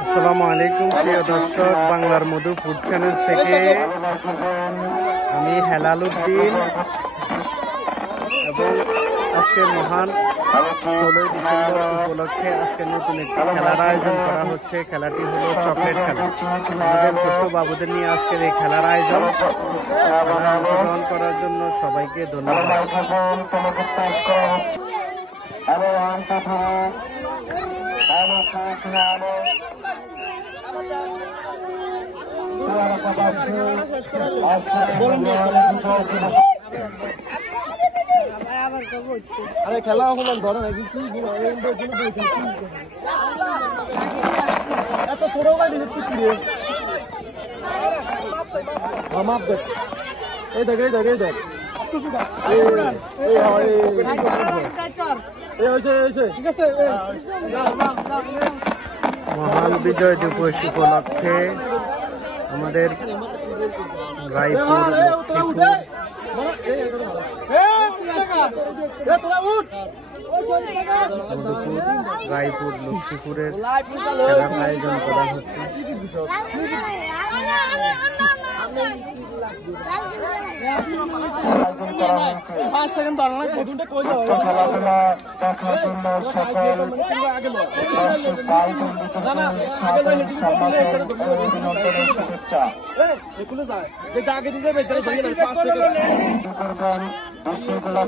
আসসালামু আলাইকুম প্রিয় দর্শক, বাংলার মধু ফুড চ্যানেল থেকে আমি হেলাল উদ্দিন এবং আজকে মহান 16 ডিসেম্বর উপলক্ষে আজকে নতুন একটি খেলার আয়োজন করা হচ্ছে। খেলাটি হলো চকলেট খেলা। আমাদের ছোট্ট বাবুদের নিয়ে আজকের এই খেলার আয়োজন। অংশগ্রহণ করার জন্য সবাইকে ধন্যবাদ। আরে খেলা হলাম ধরে নাকি কি এত ছোট গাড়ি হচ্ছে কি রে মাপ দেখ এই দেখ এই দেখ এই দেখ মহান বিজয় দিবস উপলক্ষে আমাদের রায়পুর রায়পুর লক্ষ্মীপুরের খেলার আয়োজন করা হচ্ছে।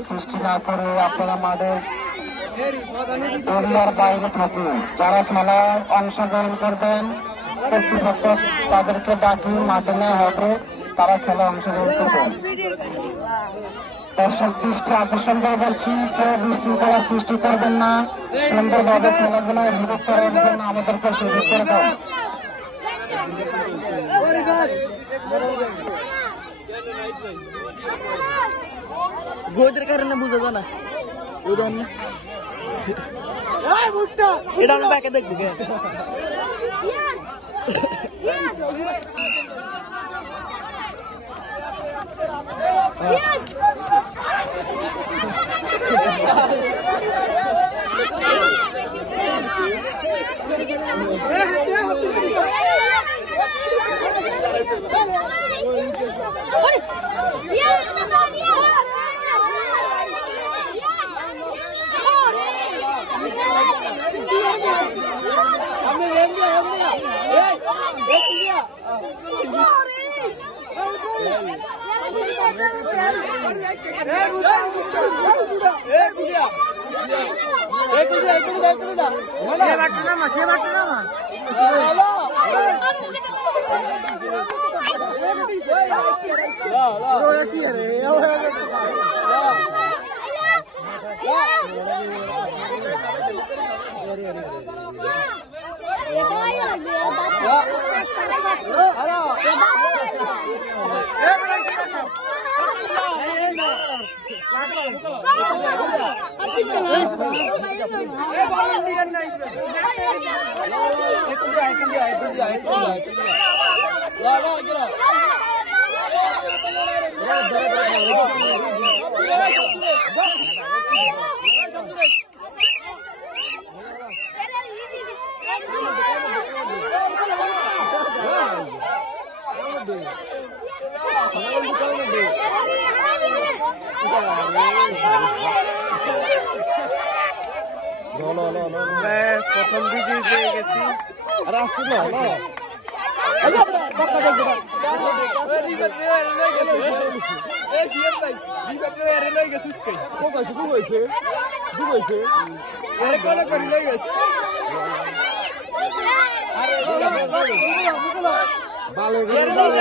সৃষ্টি না করে আপনারা মাঠের এরিয়ার বাইরে থাকুন। যারা খেলায় অংশগ্রহণ করবেন কর্তৃপক্ষ তাদেরকে ডাকি মাঠে নেওয়া হবে, তারা খেলায় অংশগ্রহণ করবেন। দর্শক দৃষ্টি আকর্ষণ করে বলছি, কেউ বিশৃঙ্খলা সৃষ্টি করবেন না, সুন্দরভাবে খেলাধুলা উপভোগ করার জন্য আমাদেরকে সুযোগ করে দেন। গোদের কারণে বুঝা যায় না এটা আমি ব্যাকে দেখবি প্রথম বিজয়ী পেয়ে গেছি। আর আসছে না ভালো